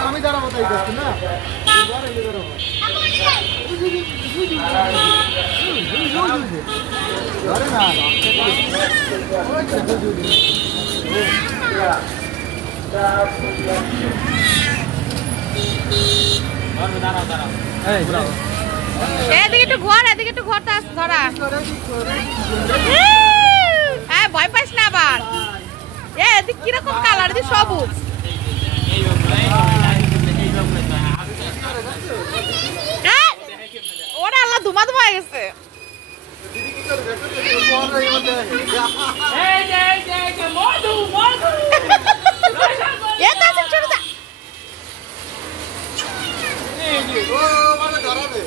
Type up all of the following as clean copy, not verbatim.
আমি দাঁড়াবো তাই দেখছি না এদিকে একটু ঘর ধরা হ্যাঁ ভয় পাইস না আবার এদিক কিরকম কালার দি সবুজ ওরা আল্লাহ ধুমা ধুমা হয়ে গেছে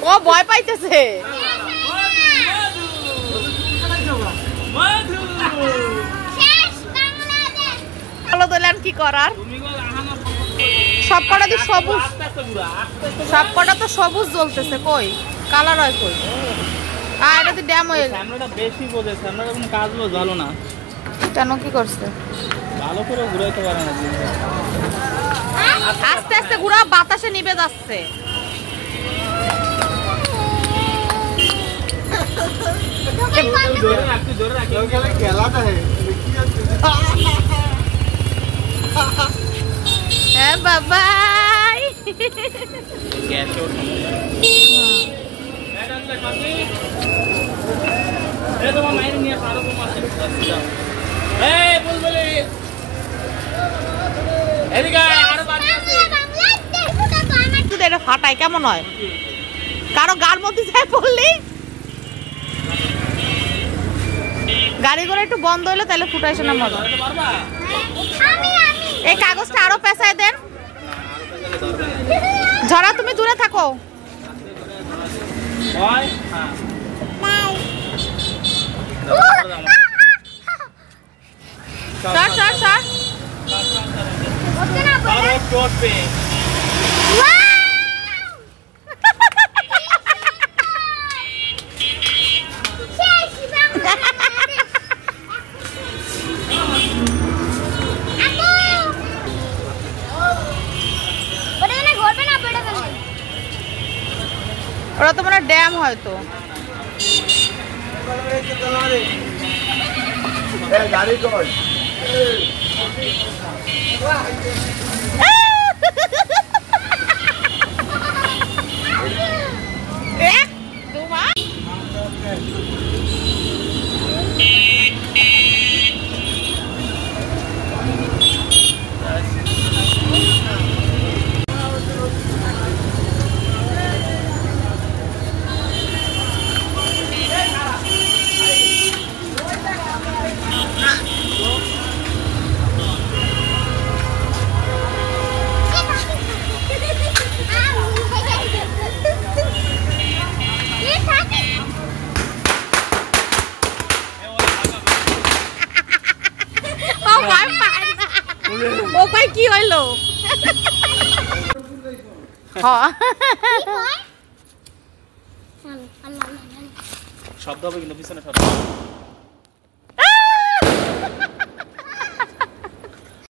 ও ভয় পাইতেছে কি করার সবকটা তো সবুজ সবকটা তো সবুজ জ্বলতেছে কই কালার হয় কই আর এটা তো ড্যাম হয়ে গেছে সামনেটা বেশি বোঝে সামনেটা কোনো কাজ হলো ভালো না কেন কি করছে ভালো করে ঘুরাইতে পারে না আস্তে আস্তে ঘুরা বাতাসে নিভে যাচ্ছে জোরে রাখতে খেলাটা হ্যাঁ বাবাই ফাটাই কেমন হয় কারো গার মধ্যে যায় পড়লি গাড়ি করে একটু বন্ধ হইলে তাহলে ফুটাইছে না মজা এই কাগজটা আরো পেঁচায় দেন ঝরা তুমি দূরে থাকো ওরা তো মানে ড্যাম হয়তো গাড়ি কই কি হইলো শব্দ হবে কিন্তু পিছনে শব্দ